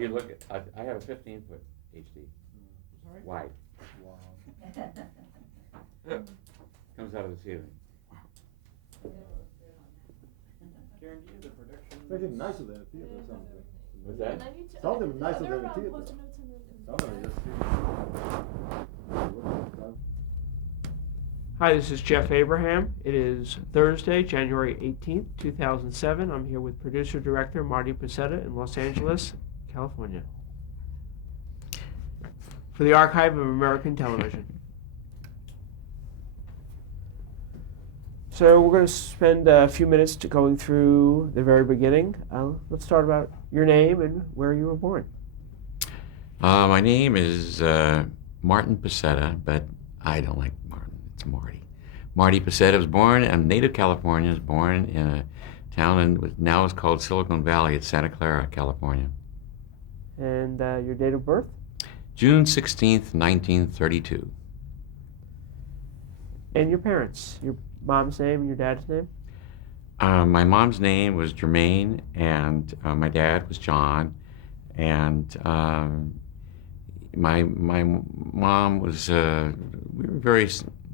You look at, I have a 15-foot HD, Sorry? wide, Wow. comes out of the ceiling. Karen, do you have the production? It's actually nicer than a theater or something. What's that? Something nicer than a They're theater. post-it notes in Something just. Hi, this is Jeff Abraham. It is Thursday, January 18th, 2007. I'm here with producer-director Marty Pasetta in Los Angeles, California, for the Archive of American Television. So we're going to spend a few minutes going through the very beginning. Let's start about your name and where you were born. My name is Martin Pasetta, but I don't like Martin. It's Marty. Marty Pasetta was born, I'm native Californian, was born in a town in what now is called Silicon Valley. It's Santa Clara, California. And your date of birth? June 16th, 1932. And your parents, your mom's name and your dad's name? My mom's name was Germaine, and my dad was John, and my mom was we were very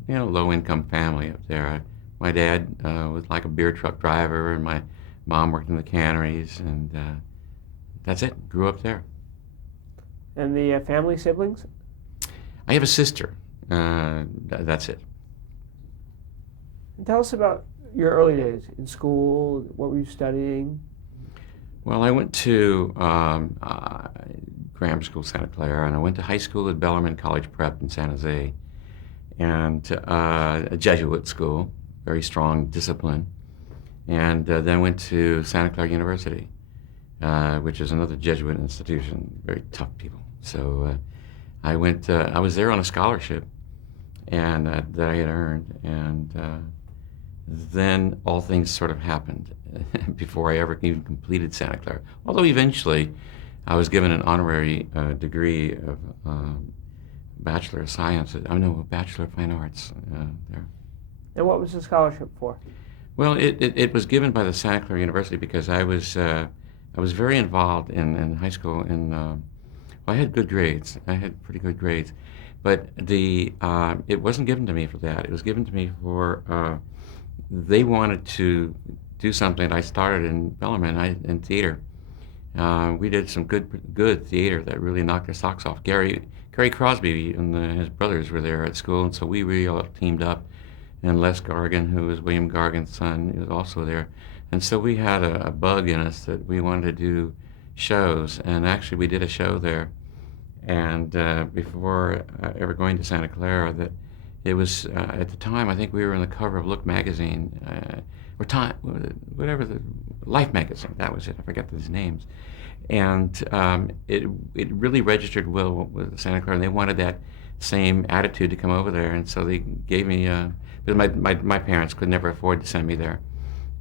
low income family up there. My dad was like a beer truck driver, and my mom worked in the canneries, and that's it. Grew up there. And the family siblings? I have a sister. That's it. And tell us about your early days in school. What were you studying? Well, I went to grammar school, Santa Clara, and I went to high school at Bellarmine College Prep in San Jose, and a Jesuit school, very strong discipline, and then went to Santa Clara University, which is another Jesuit institution, very tough people. So I went. I was there on a scholarship, and that I had earned, and then all things sort of happened before I ever even completed Santa Clara. Although eventually, I was given an honorary degree of Bachelor of Science. Bachelor of Fine Arts there. And what was the scholarship for? Well, it was given by the Santa Clara University because I was very involved in high school. I had good grades. I had pretty good grades, but it wasn't given to me for that. It was given to me for they wanted to do something. I started in Bellarmine in theater. We did some good theater that really knocked our socks off. Gary Crosby and his brothers were there at school, and so we really all teamed up. And Les Gargan, who was William Gargan's son, he was also there. And so we had a bug in us that we wanted to do shows, and actually we did a show there. And before ever going to Santa Clara, that it was at the time I think we were on the cover of Look magazine, or Time, whatever, the Life magazine. That was it. I forget those names. And it really registered well with Santa Clara, and they wanted that same attitude to come over there, and so they gave me because my parents could never afford to send me there,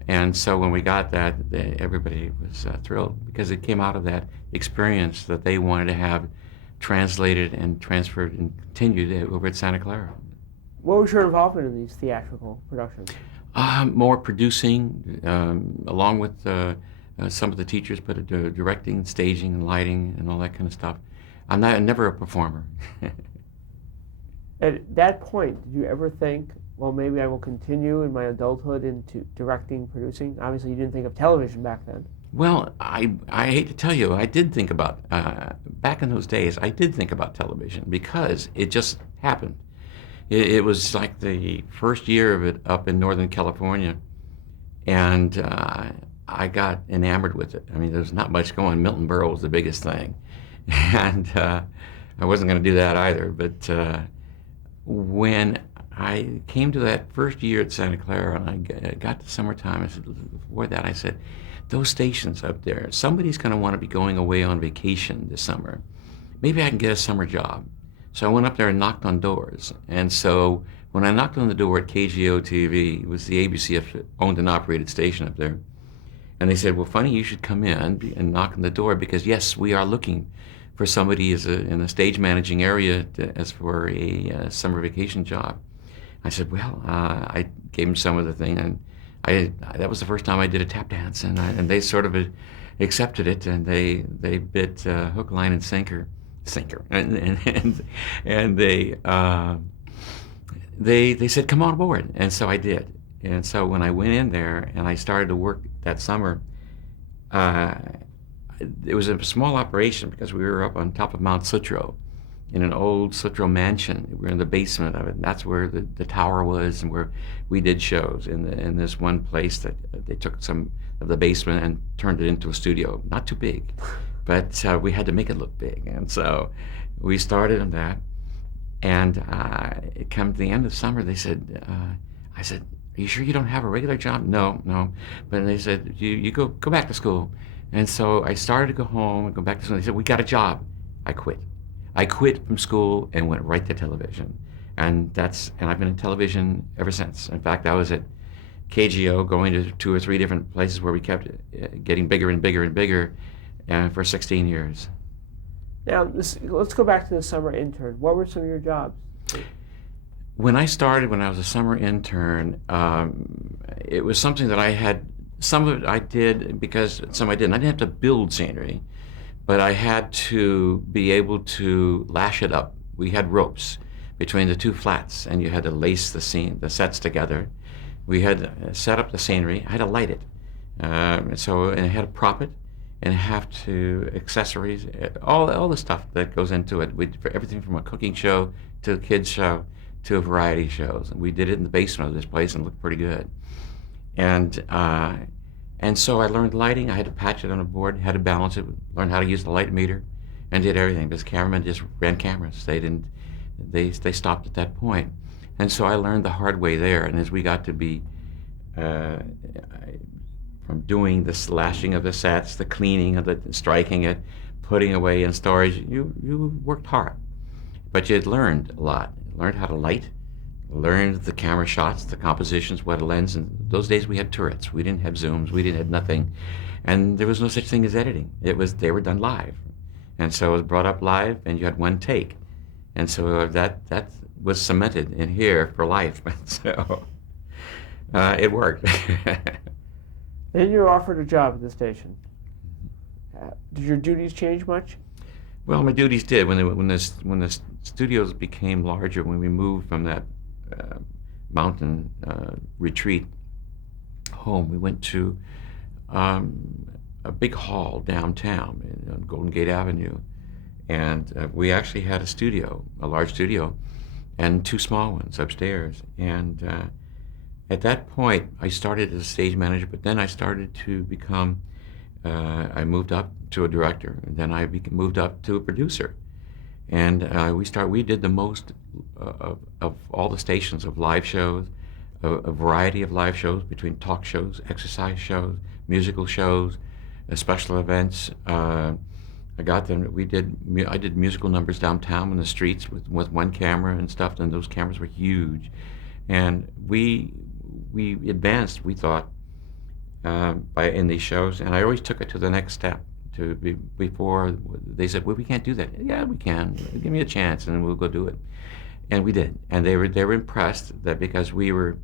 and so when we got that, everybody was thrilled because it came out of that experience that they wanted to have translated and transferred and continued over at Santa Clara. What was your involvement in these theatrical productions? More producing, along with some of the teachers, but directing, staging, and lighting, and all that kind of stuff. I'm never a performer. At that point, did you ever think, well, maybe I will continue in my adulthood into directing, producing? Obviously, you didn't think of television back then. Well, I hate to tell you, I did think about, back in those days, I did think about television because it just happened. It was like the first year of it up in Northern California, and I got enamored with it. I mean, there's not much going. Milton Berle was the biggest thing, and I wasn't going to do that either. But when I came to that first year at Santa Clara, and I got to summertime, I said, before that, I said, those stations up there, somebody's going to want to be going away on vacation this summer. Maybe I can get a summer job. So I went up there and knocked on doors. And so when I knocked on the door at KGO TV, it was the ABC owned and operated station up there. And they said, well, funny, you should come in and knock on the door because, yes, we are looking for somebody in a stage managing area as for a summer vacation job. I said, well, I gave them some of the thing. And that was the first time I did a tap dance. And they sort of accepted it, and they bit hook, line, and sinker, and they said, come on board, and so I did. And so when I went in there and I started to work that summer, uh, it was a small operation because we were up on top of Mount Sutro in an old Sutro mansion. We were in the basement of it, and that's where the tower was, and where we did shows in this one place that they took some of the basement and turned it into a studio. Not too big, but we had to make it look big, and so we started on that. And it come to the end of summer, they said, I said, are you sure you don't have a regular job? No, no. But they said, you go back to school. And so I started to go home and go back to school. They said, we got a job. I quit. I quit from school and went right to television. And I've been in television ever since. In fact, I was at KGO going to 2 or 3 different places where we kept getting bigger and bigger and bigger for 16 years. Now, let's go back to the summer intern. What were some of your jobs? When I started, when I was a summer intern, it was something that I had, some of it I did because some I didn't. I didn't have to build scenery, but I had to be able to lash it up. We had ropes between the 2 flats, and you had to lace the sets together. We had to set up the scenery. I had to light it. And I had to prop it, and have to accessories, all the stuff that goes into it. For everything from a cooking show to a kids show to a variety shows. And we did it in the basement of this place and it looked pretty good. And so I learned lighting. I had to patch it on a board, had to balance it, learn how to use the light meter, and did everything. Because cameramen just ran cameras. They stopped at that point. And so I learned the hard way there. And as we got to be from doing the slashing of the sets, the cleaning of it, striking it, putting away in storage, you worked hard. But you had learned a lot. Learned how to light, learned the camera shots, the compositions, what a lens. And those days we had turrets. We didn't have zooms. We didn't have nothing. And there was no such thing as editing. They were done live. And so it was brought up live, and you had one take. And so that was cemented in here for life. So it worked. Then you were offered a job at the station. Did your duties change much? Well, my duties did. When the studios became larger, when we moved from that mountain retreat home, we went to a big hall downtown on Golden Gate Avenue, and we actually had a studio, a large studio, and 2 small ones upstairs. And at that point, I started as a stage manager, but then I started to become, I moved up to a director, and then I moved up to a producer. And we did the most of all the stations of live shows, a variety of live shows between talk shows, exercise shows, musical shows, special events. I got them. I did musical numbers downtown in the streets with one camera and stuff, and those cameras were huge. And we advanced, we thought, in these shows, and I always took it to the next step. Before they said, well, we can't do that. Yeah, we can. Give me a chance, and we'll go do it. And we did. And they were impressed that because we were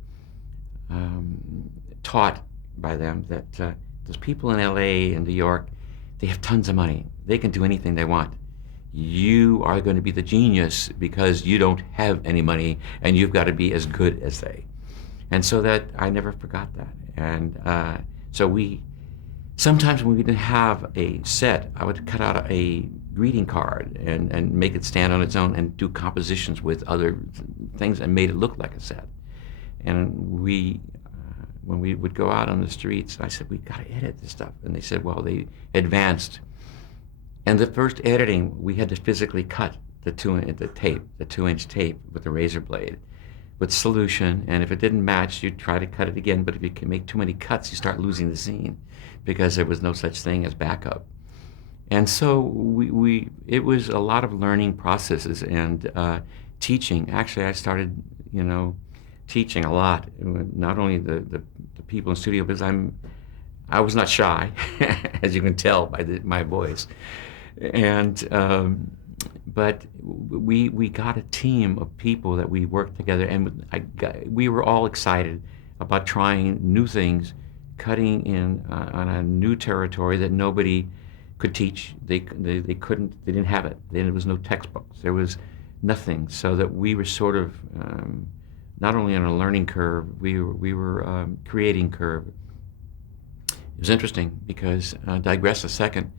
taught by them that those people in L.A. and New York, they have tons of money. They can do anything they want. You are going to be the genius because you don't have any money, and you've got to be as good as they. And so that I never forgot that. And so sometimes when we didn't have a set, I would cut out a greeting card and make it stand on its own and do compositions with other things and made it look like a set. And when we would go out on the streets, I said, we got to edit this stuff. And they said, well, they advanced. And the first editing, we had to physically cut the 2-inch tape with a razor blade with solution. And if it didn't match, you'd try to cut it again. But if you can make too many cuts, you start losing the scene because there was no such thing as backup. And so it was a lot of learning processes and teaching. Actually, I started, teaching a lot. Not only the people in studio, because I was not shy, as you can tell by my voice. And but we got a team of people that we worked together, and we were all excited about trying new things, cutting in on a new territory that nobody could teach. They couldn't. They didn't have it. There was no textbooks. There was nothing. So that we were sort of not only on a learning curve, we were creating curve. It was interesting because digress a second.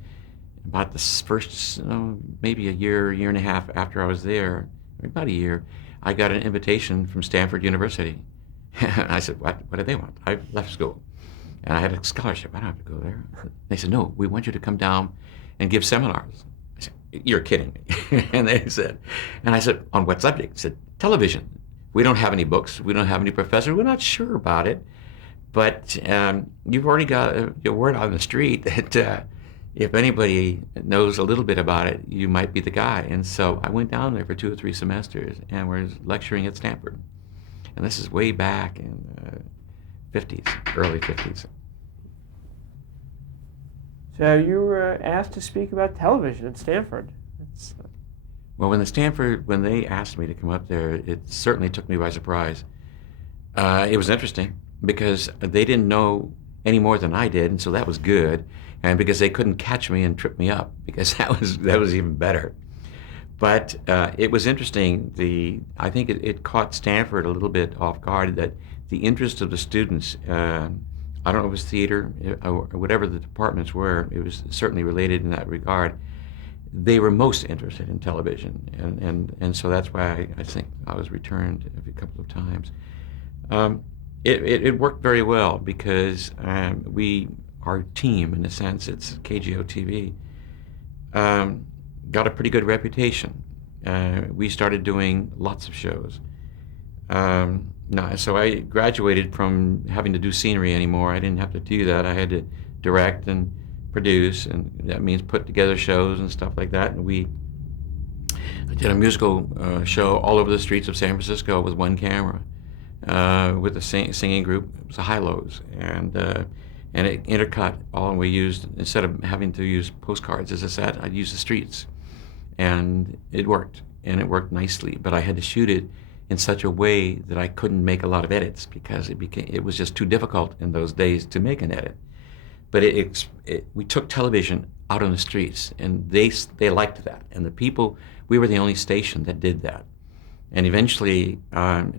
About the first, maybe a year and a half after I was there, about a year, I got an invitation from Stanford University. And I said, what do they want? I left school. And I had a scholarship. I don't have to go there. They said, no, we want you to come down and give seminars. I said, you're kidding me. And they said, and I said, on what subject? They said, television. We don't have any books. We don't have any professors. We're not sure about it. But you've already got your word on the street that if anybody knows a little bit about it, you might be the guy. And so I went down there for 2 or 3 semesters and was lecturing at Stanford. And this is way back in 50s, early 50s. So you were asked to speak about television at Stanford. Well, when they asked me to come up there, it certainly took me by surprise. It was interesting because they didn't know any more than I did, and so that was good. And because they couldn't catch me and trip me up, because that was even better. But it was interesting. I think it caught Stanford a little bit off guard that the interest of the students, I don't know if it was theater or whatever the departments were, it was certainly related in that regard. They were most interested in television, and so that's why I think I was returned a couple of times. It worked very well because our team, in a sense, it's KGO TV, got a pretty good reputation. We started doing lots of shows. So I graduated from having to do scenery anymore. I didn't have to do that. I had to direct and produce, and that means put together shows and stuff like that. And I did a musical show all over the streets of San Francisco with one camera, with a singing group. It was the High-Lows, and it intercut all. And we used, instead of having to use postcards as a set, I'd use the streets, and it worked, and it worked nicely. But I had to shoot it in such a way that I couldn't make a lot of edits because it was just too difficult in those days to make an edit. But we took television out on the streets, and they liked that. And the people, we were the only station that did that. And eventually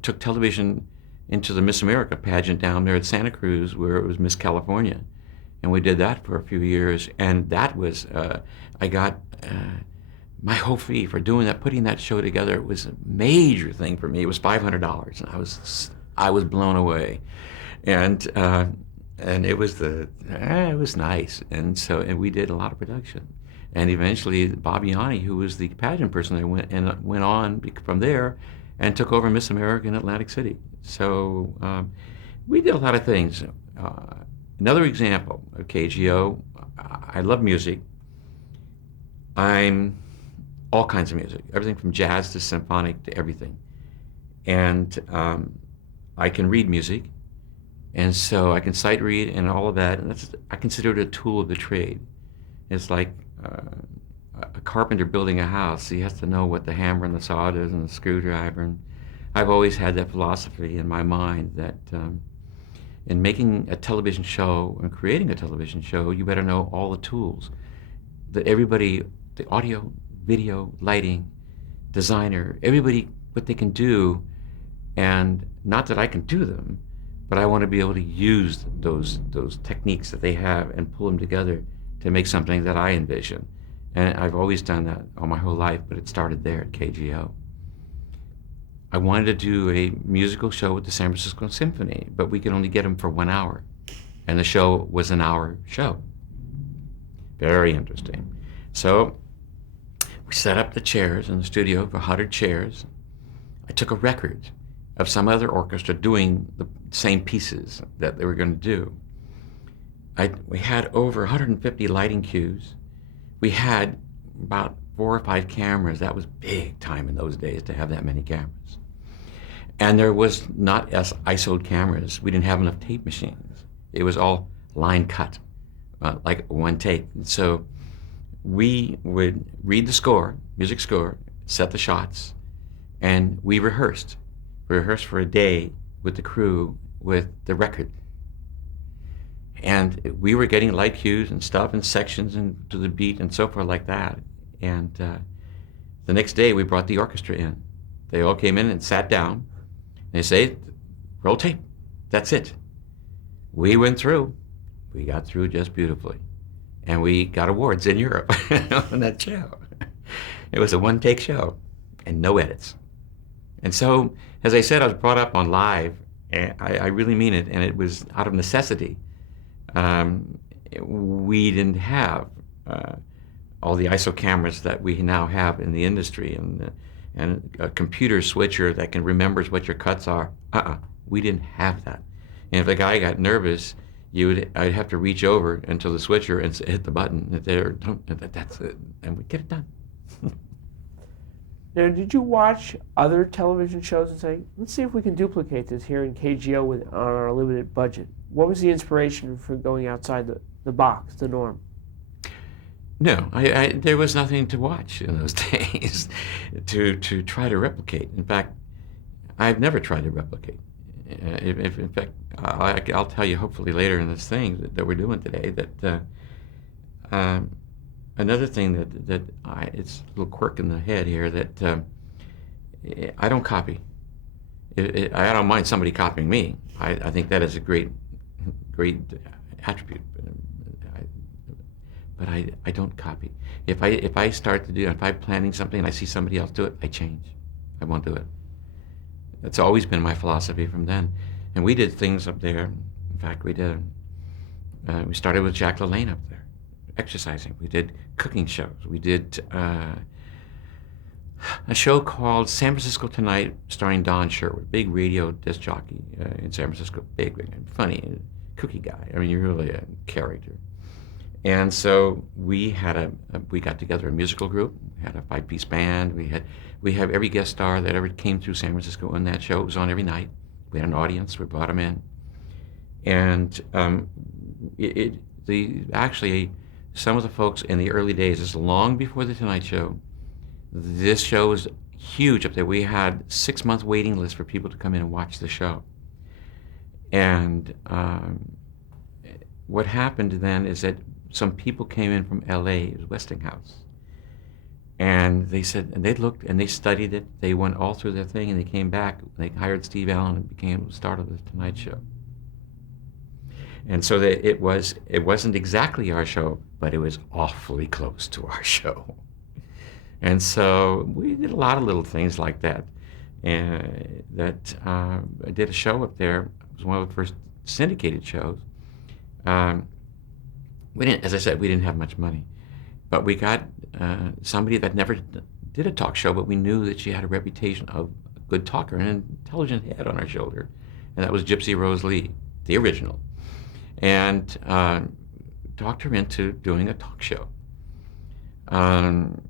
took television into the Miss America pageant down there at Santa Cruz, where it was Miss California. And we did that for a few years. And that was, I got my whole fee for doing that, putting that show together. It was a major thing for me. It was $500, and I was blown away. And it was nice. And we did a lot of production. And eventually Bob Yanni, who was the pageant person there, went on from there and took over Miss America in Atlantic City. So we did a lot of things. Another example of KGO, I love music. I'm all kinds of music, everything from jazz to symphonic to everything. And I can read music, and so I can sight read and all of that. And I consider it a tool of the trade. It's like a carpenter building a house. He has to know what the hammer and the saw is and the screwdriver. And I've always had that philosophy in my mind that in making a television show and creating a television show, you better know all the tools that everybody, the audio, video, lighting, designer, everybody, what they can do. And not that I can do them, but I want to be able to use those techniques that they have and pull them together to make something that I envision. And I've always done that all my whole life, but it started there at KGO. I wanted to do a musical show with the San Francisco Symphony, but we could only get them for 1 hour. And the show was an hour show. Very interesting. So we set up the chairs in the studio for 100 chairs. I took a record of some other orchestra doing the same pieces that they were going to do. We had over 150 lighting cues. We had about 4 or 5 cameras. That was big time in those days to have that many cameras. And there was not as ISO'd cameras. We didn't have enough tape machines. It was all line cut, like one take. And so we would read the score, music score, set the shots, and we rehearsed. We rehearsed for a day with the crew with the record. And we were getting light cues and stuff and sections and to the beat and so forth like that. And the next day we brought the orchestra in. They all came in and sat down. They say, roll tape. That's it. We went through. We got through just beautifully. And we got awards in Europe on that show. It was a one-take show and no edits. And so, as I said, I was brought up on live. And I really mean it, and it was out of necessity. We didn't have all the ISO cameras that we now have in the industry, and a computer switcher that can remembers what your cuts are. We didn't have that. And if a guy got nervous, I'd have to reach over into the switcher and hit the button. That's it, and we'd get it done. Now, did you watch other television shows and say, let's see if we can duplicate this here in KGO on our limited budget? What was the inspiration for going outside the box, the norm? No, there was nothing to watch in those days to try to replicate. In fact, I've never tried to replicate. In fact, I'll tell you hopefully later in this thing that we're doing today that another thing that it's a little quirk in the head here that I don't copy. I don't mind somebody copying me. I think that is a great attribute. But I don't copy. If I'm planning something and I see somebody else do it, I change. I won't do it. That's always been my philosophy from then. And we did things up there. In fact, we started with Jack LaLanne up there, exercising. We did cooking shows. We did a show called San Francisco Tonight, starring Don Sherwood, big radio disc jockey in San Francisco, big, funny, cookie guy. I mean, you're really a character. And so we got together a musical group, had a 5-piece band. We have every guest star that ever came through San Francisco on that show. It was on every night. We had an audience. We brought them in, and actually some of the folks in the early days, this is long before the Tonight Show. This show was huge up there. We had 6-month waiting list for people to come in and watch the show. And what happened then is that some people came in from LA, it was Westinghouse. And they said, and they looked and they studied it. They went all through their thing and they came back. They hired Steve Allen and became the start of the Tonight Show. And so it wasn't exactly our show, but it was awfully close to our show. And so we did a lot of little things like that. And I did a show up there. It was one of the first syndicated shows. As I said, we didn't have much money, but we got somebody that never did a talk show, but we knew that she had a reputation of a good talker and an intelligent head on her shoulder, and that was Gypsy Rose Lee, the original, and talked her into doing a talk show.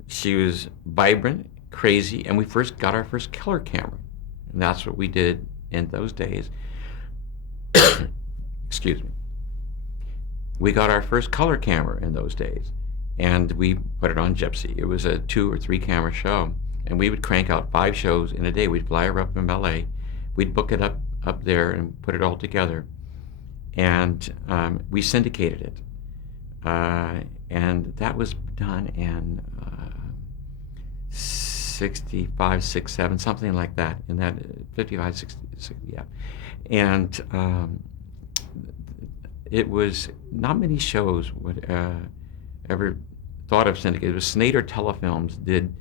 She was vibrant, crazy, and we got our first color camera, and that's what we did in those days. Excuse me. We got our first color camera in those days, and we put it on Gypsy. It was a 2 or 3 camera show, and we would crank out 5 shows in a day. We'd fly her up from LA, we'd book it up there and put it all together, and we syndicated it. And that was done in 65, 67, something like that, in that 55, 60, yeah. And it was not many shows would ever thought of syndicate. It was Snyder Telefilms did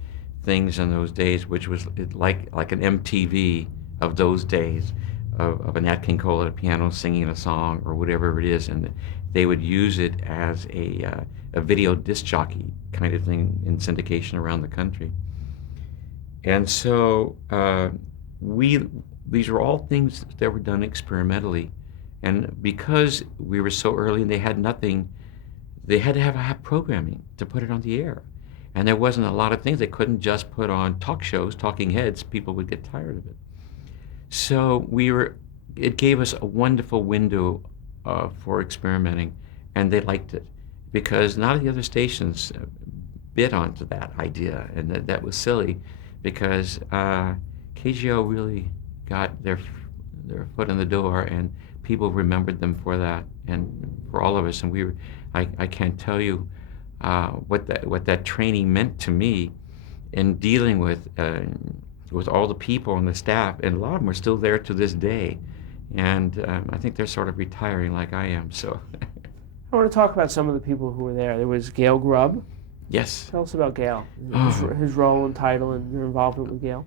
things in those days, which was like an MTV of those days, of a Nat King Cole at a piano singing a song or whatever it is, and they would use it as a video disc jockey kind of thing in syndication around the country. And so these were all things that were done experimentally. And because we were so early and they had nothing, they had to have programming to put it on the air. And there wasn't a lot of things. They couldn't just put on talk shows, talking heads. People would get tired of it. So it gave us a wonderful window for experimenting, and they liked it because none of the other stations bit onto that idea, and that was silly because KGO really got their foot in the door and people remembered them for that, and for all of us. And I can't tell you what that training meant to me in dealing with all the people and the staff, and a lot of them are still there to this day. And I think they're sort of retiring like I am. So, I want to talk about some of the people who were there. There was Gail Grubb. yes, Tell us about Gail, Oh. his role and title and your involvement with Gail.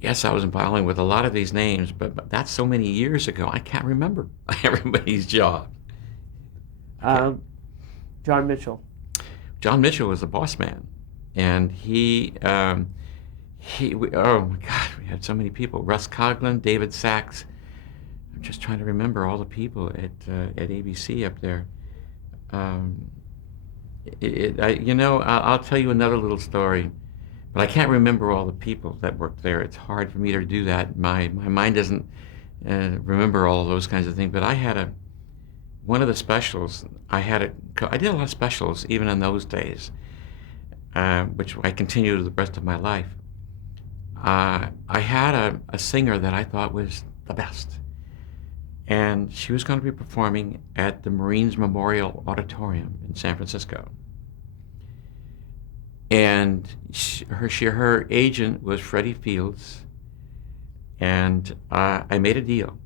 yes, I was involved with a lot of these names, but that's so many years ago. I can't remember everybody's job. John Mitchell. John Mitchell was the boss man, and oh my God, we had so many people. Russ Coughlin, David Sachs. I'm just trying to remember all the people at ABC up there. I'll tell you another little story, but I can't remember all the people that worked there. It's hard for me to do that. My mind doesn't remember all those kinds of things. But I had one of the specials. I did a lot of specials even in those days, which I continued the rest of my life. I had a singer that I thought was the best. And she was going to be performing at the Marines Memorial Auditorium in San Francisco. And her agent was Freddie Fields, and I made a deal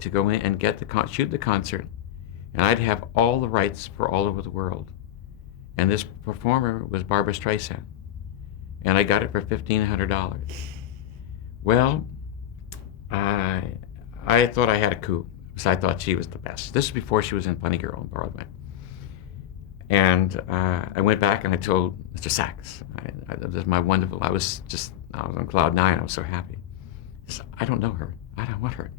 to go in and shoot the concert, and I'd have all the rights for all over the world. And this performer was Barbra Streisand, and I got it for $1,500. Well, I thought I had a coup, because I thought she was the best. This was before she was in Funny Girl on Broadway. And I went back and I told Mr. Sachs, this is my wonderful, I was on cloud nine, I was so happy. He said, I don't know her, I don't want her.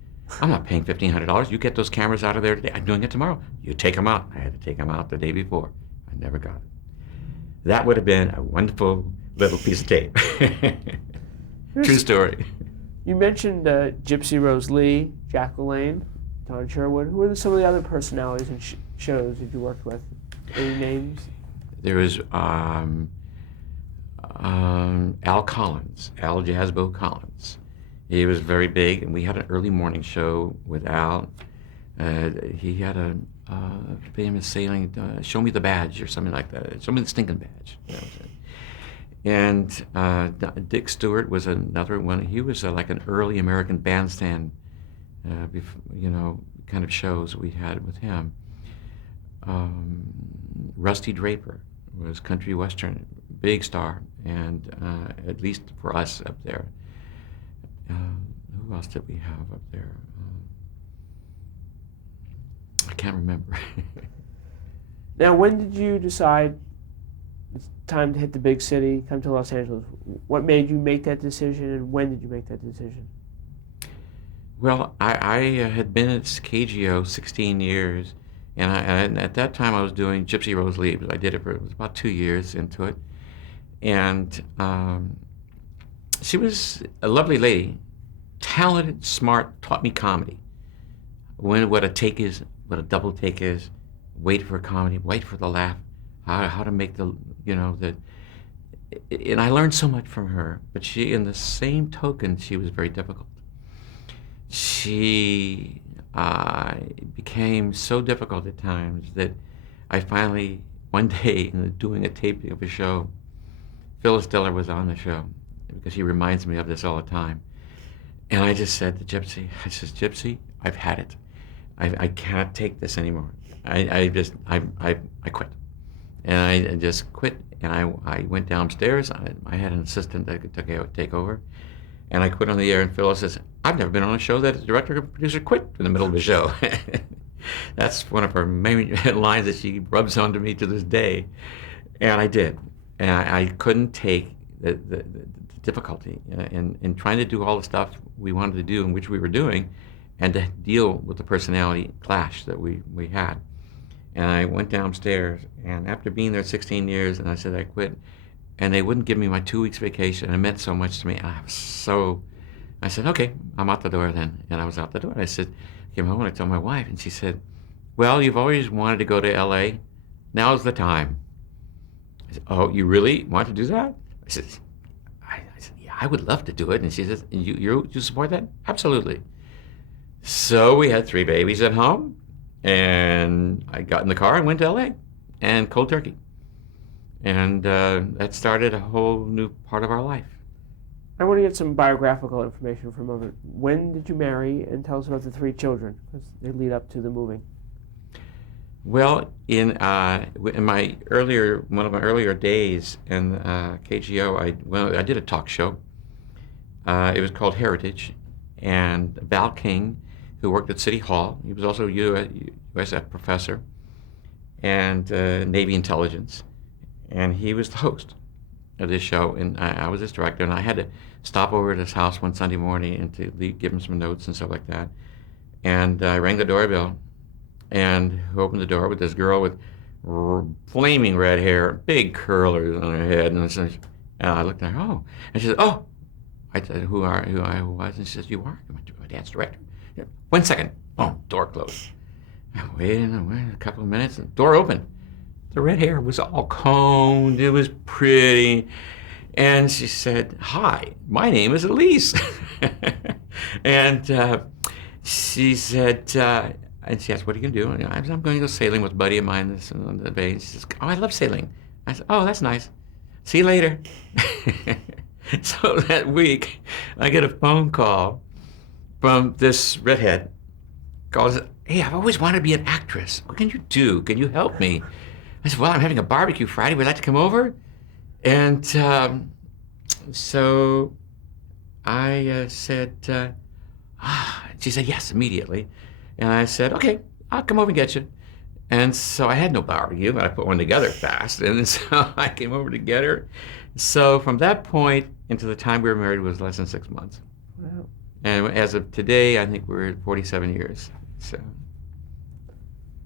I'm not paying $1,500, you get those cameras out of there today, I'm doing it tomorrow. You take them out. I had to take them out the day before. I never got it. That would have been a wonderful little piece of tape. True story. You mentioned Gypsy Rose Lee, Jack LaLanne, Don Sherwood. Who are some of the other personalities and shows that you worked with? Any names? There was Al Collins, Al Jazzbo Collins. He was very big, and we had an early morning show with Al. He had a famous saying, "Show me the badge," or something like that. "Show me the stinking badge." That was it. And Dick Stewart was another one. He was like an early American bandstand, kind of shows we had with him. Rusty Draper was country western, big star, and at least for us up there. Who else did we have up there? I can't remember. Now, when did you decide it's time to hit the big city, come to Los Angeles? What made you make that decision, and when did you make that decision? Well, I had been at KGO 16 years, and at that time I was doing Gypsy Rose Lee. I did it was about 2 years into it. And she was a lovely lady, talented, smart, taught me comedy. What a take is, what a double take is, wait for comedy, wait for the laugh, how to make and I learned so much from her. But she, in the same token, she was very difficult. She became so difficult at times that I finally, one day, doing a taping of a show, Phyllis Diller was on the show, because he reminds me of this all the time. And I just said to Gypsy, Gypsy, I've had it. I cannot take this anymore. I quit. And I just quit, and I went downstairs. I had an assistant that could take over, and I quit on the air. And Phyllis says, I've never been on a show that the director or producer quit in the middle of the show. That's one of her main lines that she rubs onto me to this day. And I did. And I couldn't take the difficulty in trying to do all the stuff we wanted to do and which we were doing, and to deal with the personality clash that we had. And I went downstairs, and after being there 16 years, and I said I quit, and they wouldn't give me my 2 weeks vacation, and it meant so much to me. I said, okay, I'm out the door then. And I was out the door. I came home and I told my wife, and she said, well, you've always wanted to go to LA. Now's the time. I said, oh, you really want to do that? I said, yeah, I would love to do it. And she says, you support that? Absolutely. So we had 3 babies at home, and I got in the car and went to LA and cold turkey. And that started a whole new part of our life. I want to get some biographical information for a moment. When did you marry, and tell us about the 3 children, because they lead up to the moving. Well, in one of my earlier days in KGO, I did a talk show. It was called Heritage, and Val King, who worked at City Hall, he was also a USF professor and Navy intelligence, and he was the host of this show, and I was his director, and I had to stop over at his house one Sunday morning and to give him some notes and stuff like that. And I rang the doorbell, and who opened the door with this girl with flaming red hair, big curlers on her head, and I looked at her, oh, and she said, oh, I said, who I was, and she says, you are my dance director. Yeah. 1 second, oh, door closed. I waited a couple of minutes, and the door opened. The red hair was all combed. It was pretty. And she said, hi, my name is Elise. And she said, and she asked, what are you going to do? And I said, I'm going to go sailing with a buddy of mine on the bay. She says, oh, I love sailing. I said, oh, that's nice. See you later. So that week, I get a phone call from this redhead. Calls, hey, I've always wanted to be an actress. What can you do? Can you help me? I said, well, I'm having a barbecue Friday. Would you like to come over? And so I said, she said, yes, immediately. And I said, okay, I'll come over and get you. And so I had no barbecue, but I put one together fast. And so I came over to get her. So from that point into the time we were married was less than 6 months. Wow. And as of today, I think we're at 47 years. So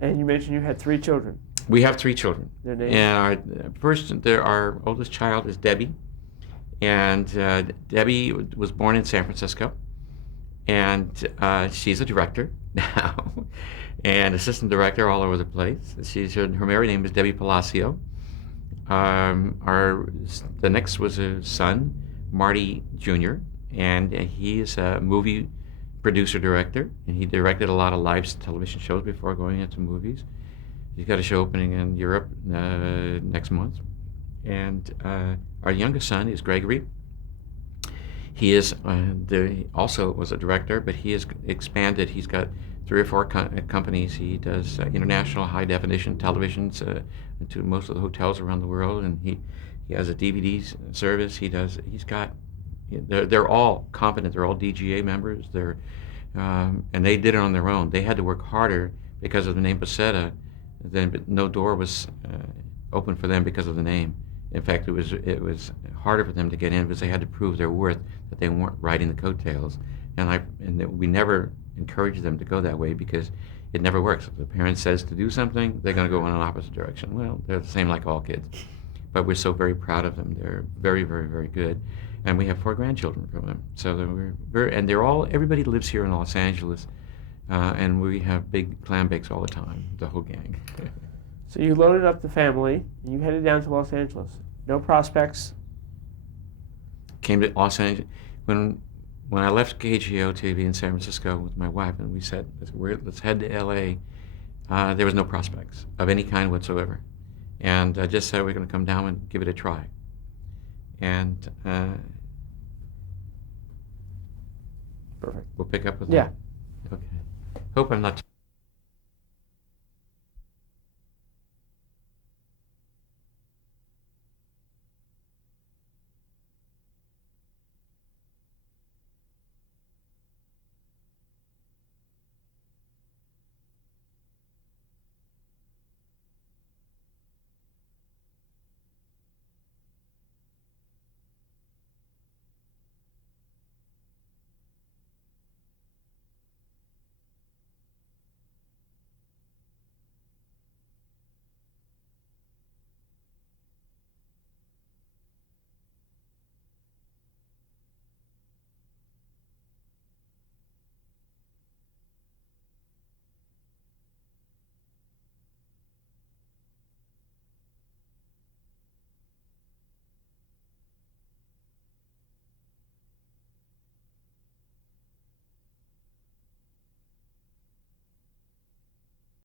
And you mentioned you had 3 children. we have 3 children. Their names? And our oldest child is Debbie. And Debbie was born in San Francisco. And she's a director now and assistant director all over the place. Her married name is Debbie Palacio. The next was a son, Marty Jr., and he is a movie producer director, and he directed a lot of live television shows before going into movies. He's got a show opening in Europe next month. And our youngest son is Gregory. He is also was a director, but he has expanded. He's got 3 or 4 companies. He does international high definition televisions to most of the hotels around the world, and he has a DVD service. They're all competent. They're all DGA members. And they did it on their own. They had to work harder because of the name Pasetta. Then no door was open for them because of the name. In fact, it was harder for them to get in because they had to prove their worth, that they weren't riding the coattails. And we never encouraged them to go that way because it never works. If the parent says to do something, they're going to go in an opposite direction. Well, they're the same like all kids. But we're so very proud of them. They're very, very, very good. And we have 4 grandchildren from them. So everybody lives here in Los Angeles. And we have big clam bakes all the time, the whole gang. So you loaded up the family, and you headed down to Los Angeles. No prospects? Came to Los Angeles. When I left KGO to be in San Francisco with my wife, and we said, let's head to LA, there was no prospects of any kind whatsoever. And I just said we're going to come down and give it a try. And Perfect. we'll pick up with Yeah. that. Okay. Hope I'm not